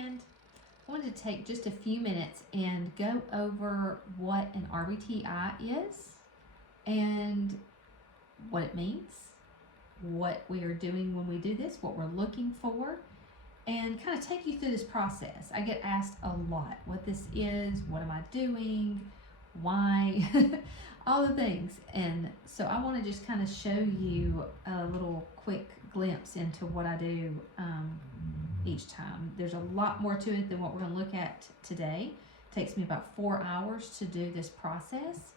friend. I wanted to take just a few minutes and go over what an RBTI is and what it means, what we are doing when we do this, what we're looking for, and kind of take you through this process. I get asked a lot what this is, what am I doing, why, all the things. And so I want to just kind of show you a little quick glimpse into what I do each time. There's a lot more to it than what we're going to look at today. It takes me about 4 hours to do this process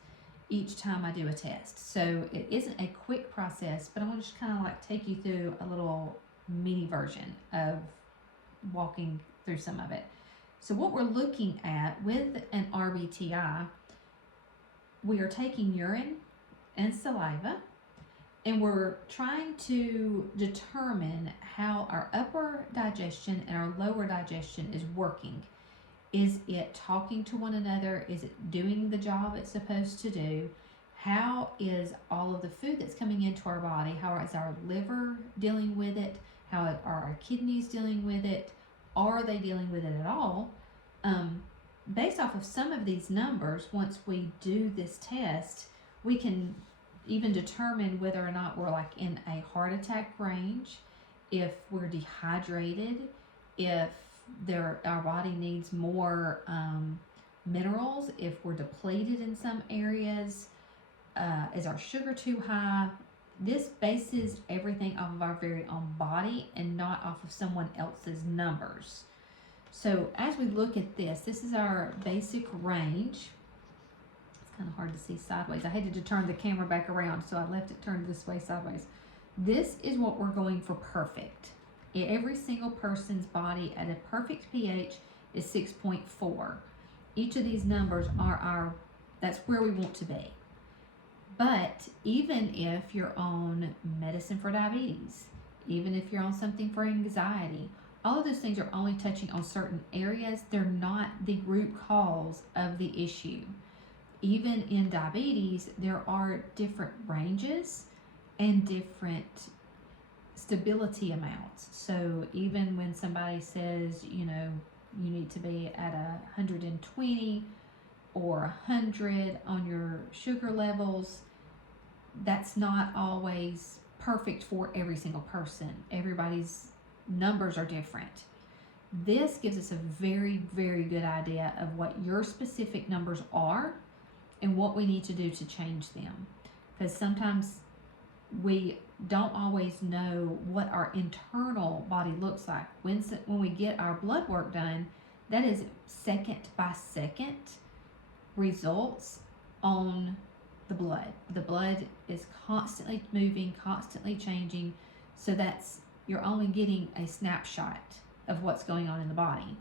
each time I do a test. So it isn't a quick process, but I want to just kind of like take you through a little mini version of walking through some of it. So what we're looking at with an RBTI, we are taking urine and saliva, and we're trying to determine how our upper digestion and our lower digestion is working. Is it talking to one another? Is it doing the job it's supposed to do? How is all of the food that's coming into our body? How is our liver dealing with it? How are our kidneys dealing with it? Are they dealing with it at all? Based off of some of these numbers, once we do this test, we can even determine whether or not we're like in a heart attack range, if we're dehydrated, if our body needs more minerals, if we're depleted in some areas, is our sugar too high? This bases everything off of our very own body and not off of someone else's numbers. So as we look at this is our basic range. It's kind of hard to see sideways. I hated to turn the camera back around, so I left it turned this way sideways. This is what we're going for perfect. Every single person's body at a perfect pH is 6.4. Each of these numbers are that's where we want to be. But even if you're on medicine for diabetes, even if you're on something for anxiety, all of those things are only touching on certain areas. They're not the root cause of the issue. Even in diabetes, there are different ranges and different stability amounts. So even when somebody says, you need to be at 120 or 100 on your sugar levels, that's not always perfect for every single person. Everybody's numbers are different. This gives us a very, very good idea of what your specific numbers are and what we need to do to change them. Because sometimes we don't always know what our internal body looks like. When we get our blood work done, that is second by second results on the blood. The blood is constantly moving, constantly changing. So you're only getting a snapshot of what's going on in the body.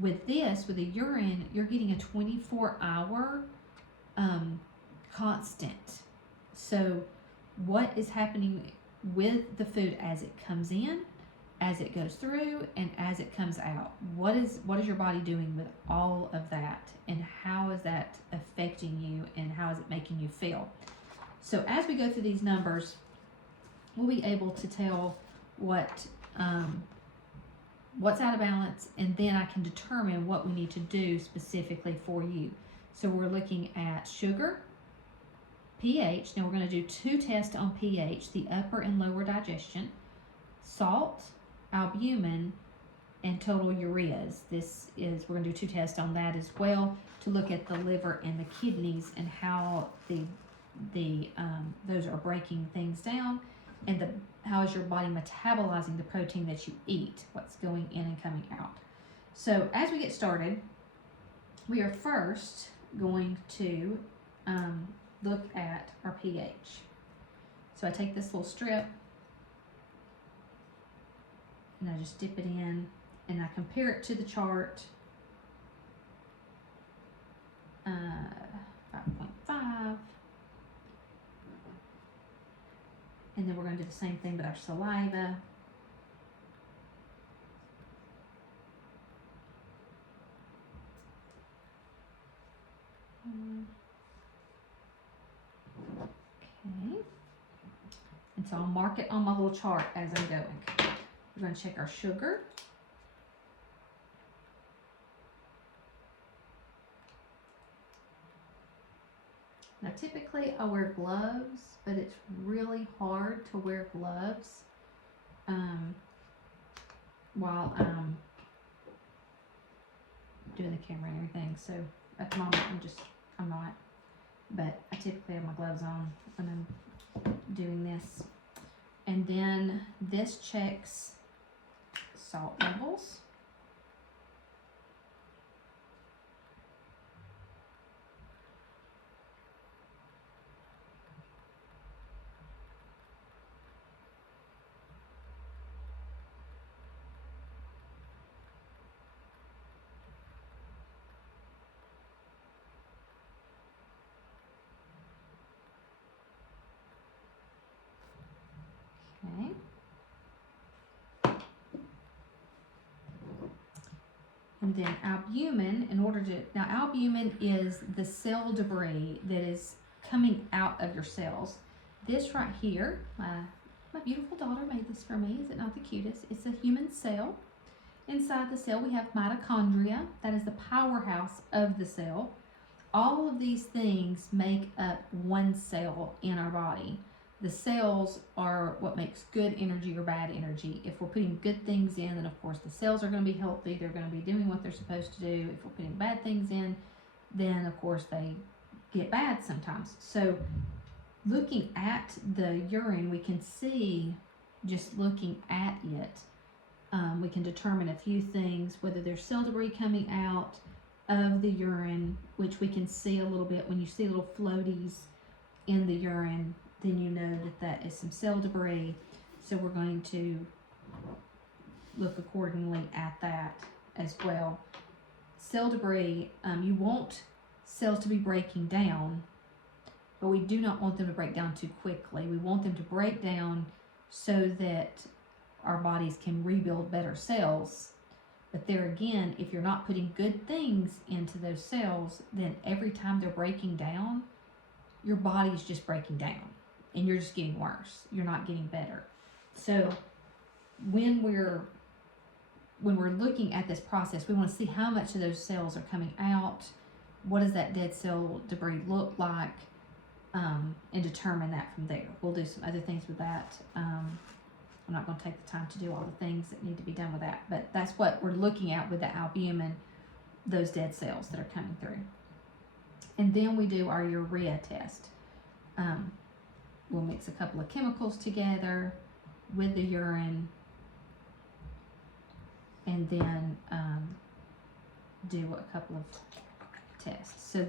With this, with the urine, you're getting a 24-hour constant. So what is happening with the food as it comes in, as it goes through, and as it comes out? What is your body doing with all of that, and how is that affecting you, and how is it making you feel? So as we go through these numbers, we'll be able to tell what's out of balance, and then I can determine what we need to do specifically for you. So we're looking at sugar, pH. Now we're going to do 2 tests on pH, the upper and lower digestion, salt, albumin, and total ureas. We're going to do 2 tests on that as well to look at the liver and the kidneys and how those are breaking things down, and how is your body metabolizing the protein that you eat, what's going in and coming out. So as we get started, we are first going to look at our pH. So I take this little strip and I just dip it in and I compare it to the chart. 5.5. And then we're going to do the same thing with our saliva. Okay. And so I'll mark it on my little chart as I'm going. We're going to check our sugar. Now typically I wear gloves, but it's really hard to wear gloves while I'm doing the camera and everything. So at the moment I'm not. But I typically have my gloves on when I'm doing this. And then this checks salt levels. Okay. And then albumin, now albumin is the cell debris that is coming out of your cells. This right here, my beautiful daughter made this for me. Is it not the cutest? It's a human cell. Inside the cell we have mitochondria. That is the powerhouse of the cell. All of these things make up one cell in our body. The cells are what makes good energy or bad energy. If we're putting good things in, then of course the cells are going to be healthy. They're going to be doing what they're supposed to do. If we're putting bad things in, then of course they get bad sometimes. So looking at the urine, we can see, just looking at it, we can determine a few things, whether there's cell debris coming out of the urine, which we can see a little bit. When you see little floaties in the urine, then you know that that is some cell debris. So we're going to look accordingly at that as well. Cell debris, you want cells to be breaking down, but we do not want them to break down too quickly. We want them to break down so that our bodies can rebuild better cells. But there again, if you're not putting good things into those cells, then every time they're breaking down, your body's just breaking down and you're just getting worse. You're not getting better. So when we're looking at this process, we want to see how much of those cells are coming out. What does that dead cell debris look like? And determine that from there. We'll do some other things with that. I'm not going to take the time to do all the things that need to be done with that, but that's what we're looking at with the albumin, those dead cells that are coming through. And then we do our urea test. We'll mix a couple of chemicals together with the urine, and then do a couple of tests. So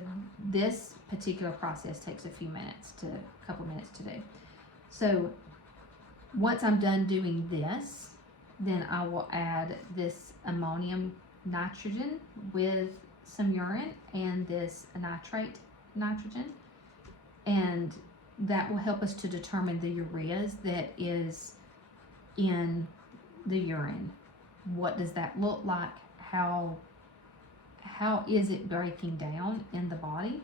this particular process takes a couple minutes to do. So once I'm done doing this, then I will add this ammonium nitrogen with some urine and this nitrate nitrogen, and that will help us to determine the ureas that is in the urine. What does that look like? How is it breaking down in the body?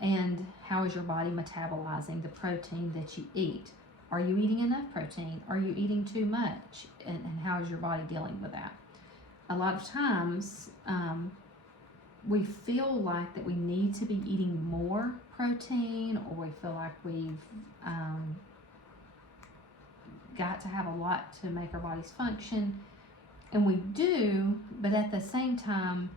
And how is your body metabolizing the protein that you eat? Are you eating enough protein? Are you eating too much? And how is your body dealing with that? A lot of times, we feel like that we need to be eating more protein, or we feel like we've got to have a lot to make our bodies function. And we do, but at the same time,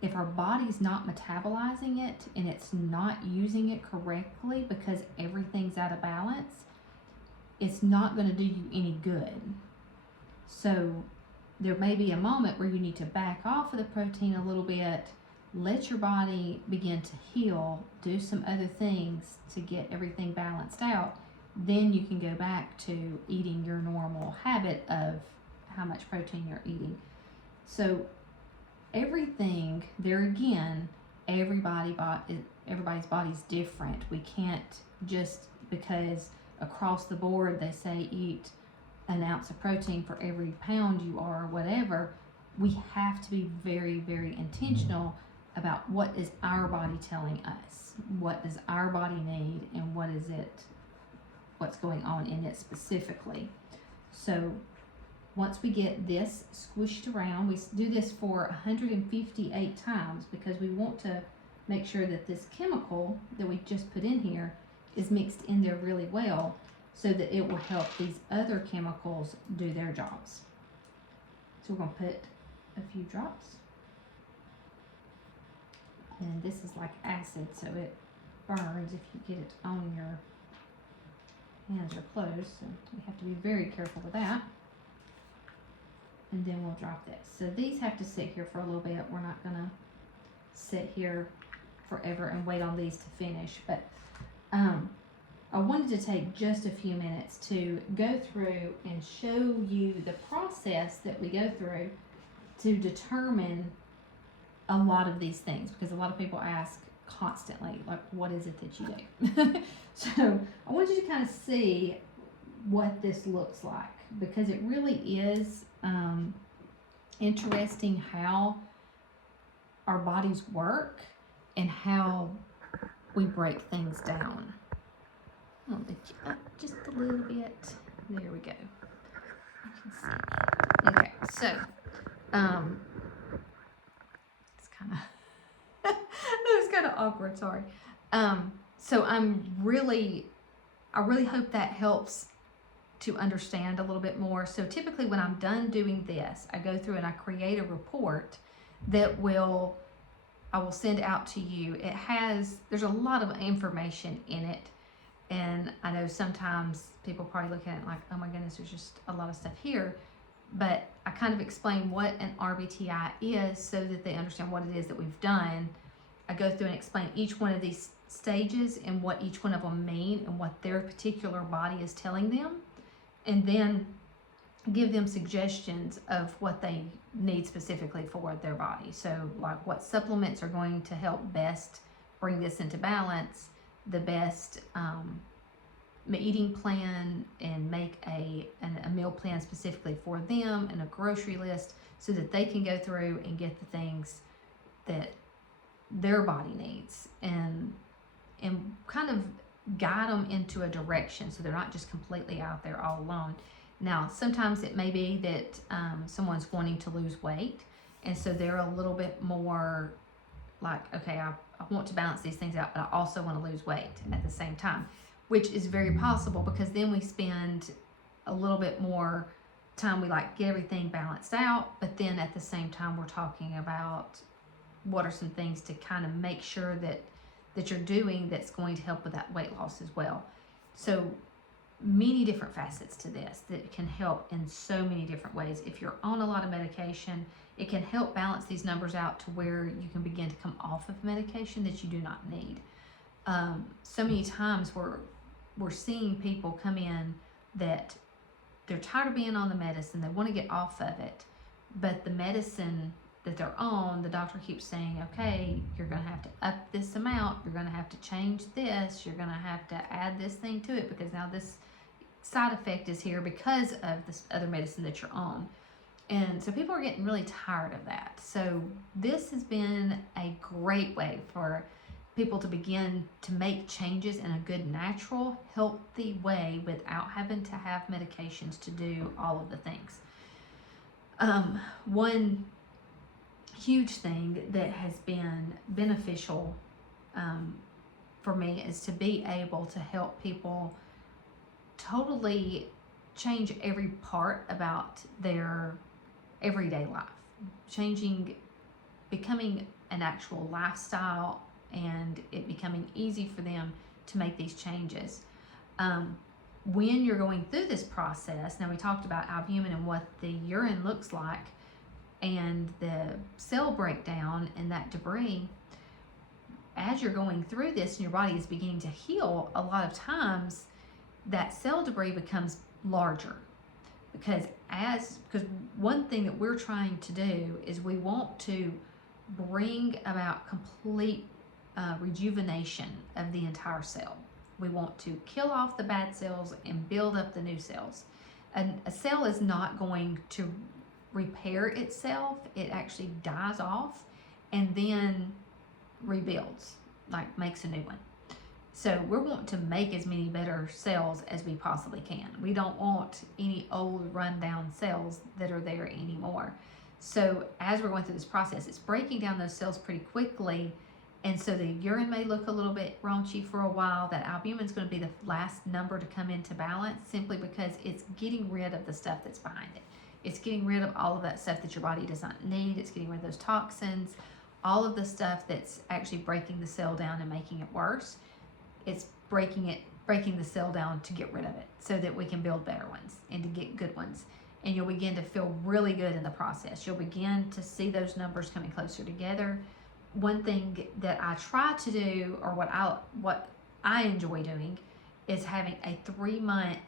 if our body's not metabolizing it and it's not using it correctly because everything's out of balance, it's not going to do you any good. So there may be a moment where you need to back off of the protein a little bit, let your body begin to heal, do some other things to get everything balanced out. Then you can go back to eating your normal habit of how much protein you're eating. So everything, there again, everybody's body is different. We can't just, because across the board they say eat an ounce of protein for every pound you are, or whatever. We have to be very, very intentional about what is our body telling us, what does our body need, and what's going on in it specifically. So once we get this squished around, we do this for 158 times because we want to make sure that this chemical that we just put in here is mixed in there really well so that it will help these other chemicals do their jobs. So we're going to put a few drops. And this is like acid, so it burns if you get it on your hands are closed, so we have to be very careful with that. And then we'll drop this. So these have to sit here for a little bit. We're not gonna sit here forever and wait on these to finish, but I wanted to take just a few minutes to go through and show you the process that we go through to determine a lot of these things, because a lot of people ask constantly, like, what is it that you do? So I want you to kind of see what this looks like, because it really is interesting how our bodies work and how we break things down. I'll lift you up just a little bit. There we go. Okay, so it's kind of it was kind of awkward, sorry. So I really hope that helps to understand a little bit more. So typically when I'm done doing this, I go through and I create a report that I will send out to you. There's a lot of information in it. And I know sometimes people probably look at it like, oh my goodness, there's just a lot of stuff here. But I kind of explain what an RBTI is so that they understand what it is that we've done. I go through and explain each one of these stages and what each one of them mean and what their particular body is telling them. And then give them suggestions of what they need specifically for their body. So like what supplements are going to help best bring this into balance, the best eating plan, and make a meal plan specifically for them, and a grocery list so that they can go through and get the things that their body needs, and kind of guide them into a direction so they're not just completely out there all alone. Now, sometimes it may be that someone's wanting to lose weight, and so they're a little bit more like, okay, I want to balance these things out, but I also want to lose weight at the same time, which is very possible, because then we spend a little bit more time, we like get everything balanced out, but then at the same time we're talking about what are some things to kind of make sure that you're doing that's going to help with that weight loss as well. So many different facets to this that can help in so many different ways. If you're on a lot of medication, it can help balance these numbers out to where you can begin to come off of medication that you do not need. So many times we're seeing people come in that they're tired of being on the medicine, they want to get off of it, but the medicine that they're on, the doctor keeps saying, okay, you're going to have to up this amount, you're going to have to change this, you're going to have to add this thing to it, because now this side effect is here because of this other medicine that you're on. And so people are getting really tired of that. So this has been a great way for people to begin to make changes in a good, natural, healthy way without having to have medications to do all of the things. One huge thing that has been beneficial for me is to be able to help people totally change every part about their everyday life, becoming an actual lifestyle, and it becoming easy for them to make these changes. When you're going through this process, now we talked about albumin and what the urine looks like and the cell breakdown and that debris. As you're going through this and your body is beginning to heal, a lot of times that cell debris becomes larger, because one thing that we're trying to do is we want to bring about complete rejuvenation of the entire cell. We want to kill off the bad cells and build up the new cells. And a cell is not going to repair itself. It actually dies off and then rebuilds, like makes a new one. So we're wanting to make as many better cells as we possibly can. We don't want any old rundown cells that are there anymore. So as we're going through this process, it's breaking down those cells pretty quickly, And so the urine may look a little bit raunchy for a while. That albumin is going to be the last number to come into balance, simply because it's getting rid of the stuff that's behind it. It's getting rid of all of that stuff that your body does not need. It's getting rid of those toxins, all of the stuff that's actually breaking the cell down and making it worse. It's breaking the cell down to get rid of it so that we can build better ones and to get good ones. And you'll begin to feel really good in the process. You'll begin to see those numbers coming closer together. One thing that I try to do, or what I enjoy doing, is having a 3 month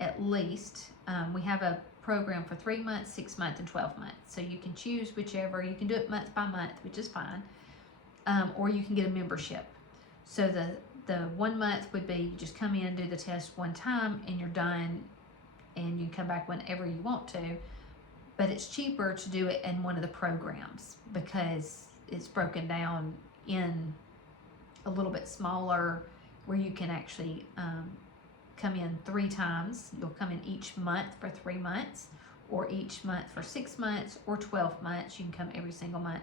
at least. We have a program for 3 months, 6 months, and 12 months. So you can choose whichever. You can do it month by month, which is fine. Or you can get a membership. So the 1 month would be you just come in, do the test one time, and you're done, and you come back whenever you want to. But it's cheaper to do it in one of the programs because it's broken down in a little bit smaller, where you can actually come in 3 times. You'll come in each month for 3 months, or each month for 6 months, or 12 months. You can come every single month.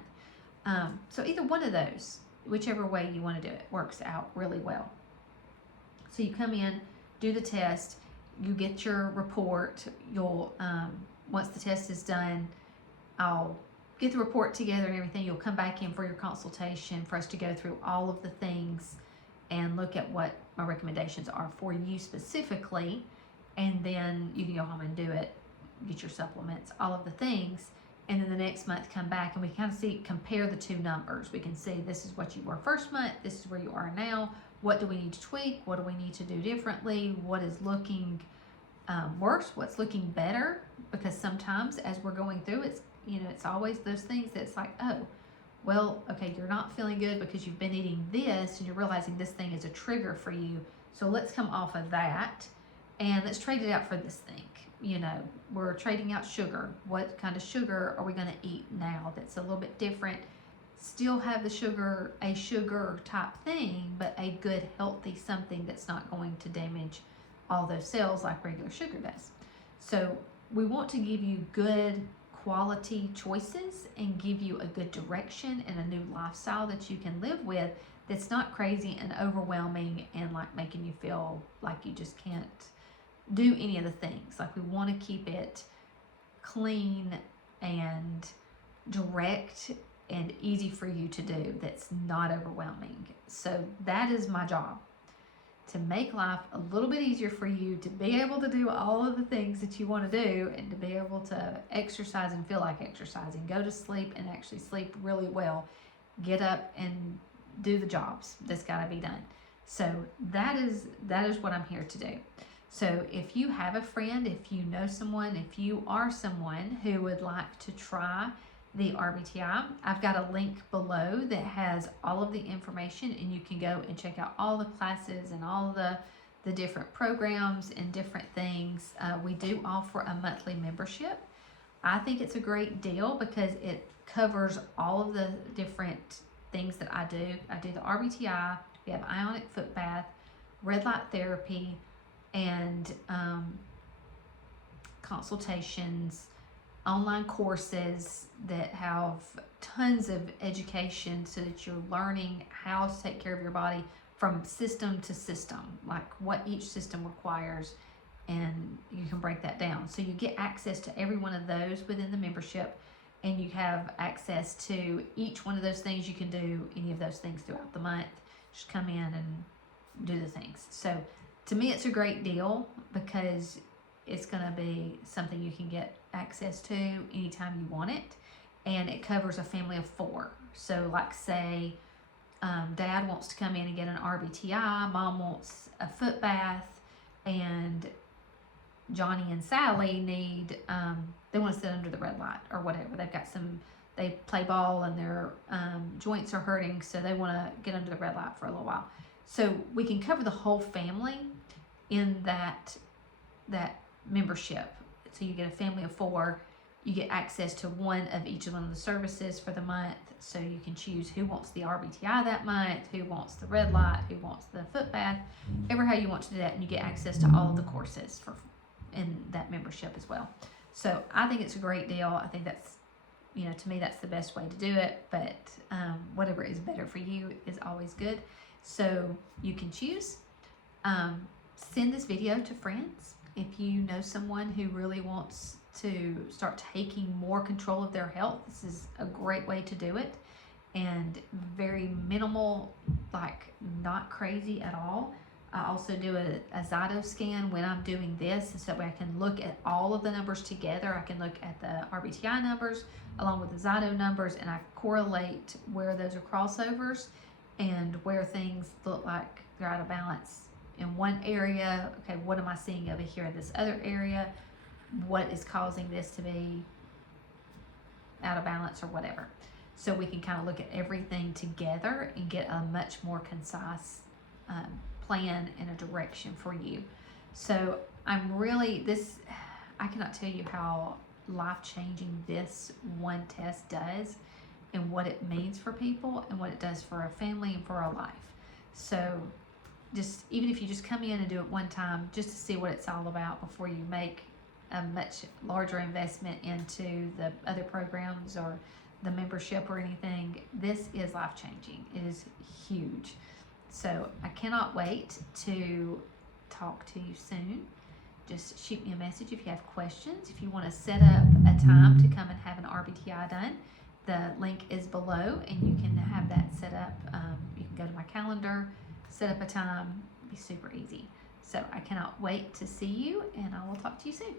So either one of those, whichever way you want to do it, works out really well. So you come in, do the test, you get your report. You'll once the test is done, I'll get the report together and everything. You'll come back in for your consultation for us to go through all of the things and look at what my recommendations are for you specifically. And then you can go home and do it, get your supplements, all of the things. And then the next month come back and we kind of compare the 2 numbers. We can see this is what you were first month, this is where you are now. What do we need to tweak? What do we need to do differently? What is looking worse? What's looking better? Because sometimes as we're going through, it's always those things that's like, oh, well, okay, you're not feeling good because you've been eating this and you're realizing this thing is a trigger for you. So let's come off of that and let's trade it out for this thing. We're trading out sugar. What kind of sugar are we going to eat now that's a little bit different? Still have the sugar, a sugar type thing, but a good, healthy something that's not going to damage all those cells like regular sugar does. So we want to give you good quality choices and give you a good direction and a new lifestyle that you can live with that's not crazy and overwhelming and like making you feel like you just can't do any of the things. Like, we want to keep it clean and direct and easy for you to do, that's not overwhelming. So that is my job, to make life a little bit easier for you, to be able to do all of the things that you want to do, and to be able to exercise and feel like exercising, go to sleep and actually sleep really well, get up and do the jobs that's got to be done. So that is what I'm here to do. So if you have a friend, if you know someone, if you are someone who would like to try the RBTI, I've got a link below that has all of the information, and you can go and check out all the classes and all the different programs and different things. We do offer a monthly membership. I think it's a great deal because it covers all of the different things that I do. I do the RBTI, we have ionic foot bath, red light therapy, and consultations, online courses that have tons of education so that you're learning how to take care of your body from system to system, like what each system requires, and you can break that down. So you get access to every one of those within the membership, and you have access to each one of those things. You can do any of those things throughout the month. Just come in and do the things. So to me, it's a great deal because it's going to be something you can get access to anytime you want it, and it covers a family of 4. So like, say dad wants to come in and get an RBTI, mom wants a foot bath, and Johnny and Sally need they want to sit under the red light or whatever. They play ball and their joints are hurting, so they want to get under the red light for a little while. So we can cover the whole family in that membership. So you get a family of 4. You get access to one of each of the services for the month. So you can choose who wants the RBTI that month, who wants the red light, who wants the foot bath, ever how you want to do that. And you get access to all of the courses in that membership as well. So I think it's a great deal. I think that's to me that's the best way to do it, but whatever is better for you is always good. So you can choose. Send this video to friends. If you know someone who really wants to start taking more control of their health, this is a great way to do it, and very minimal, like not crazy at all. I also do a Zyto Scan when I'm doing this, so that way I can look at all of the numbers together. I can look at the RBTI numbers along with the Zyto numbers, and I correlate where those are crossovers and where things look like they're out of balance in one area. Okay, what am I seeing over here in this other area? What is causing this to be out of balance or whatever? So we can kind of look at everything together and get a much more concise plan and a direction for you. So I cannot tell you how life-changing this one test does, and what it means for people, and what it does for a family and for a life. So just, even if you just come in and do it one time just to see what it's all about before you make a much larger investment into the other programs or the membership or anything, this is life-changing. It is huge. So I cannot wait to talk to you soon. Just shoot me a message if you have questions. If you want to set up a time to come and have an RBTI done, the link is below, and you can have that set up. You can go to my calendar, set up a time. It'll be super easy. So I cannot wait to see you, and I will talk to you soon.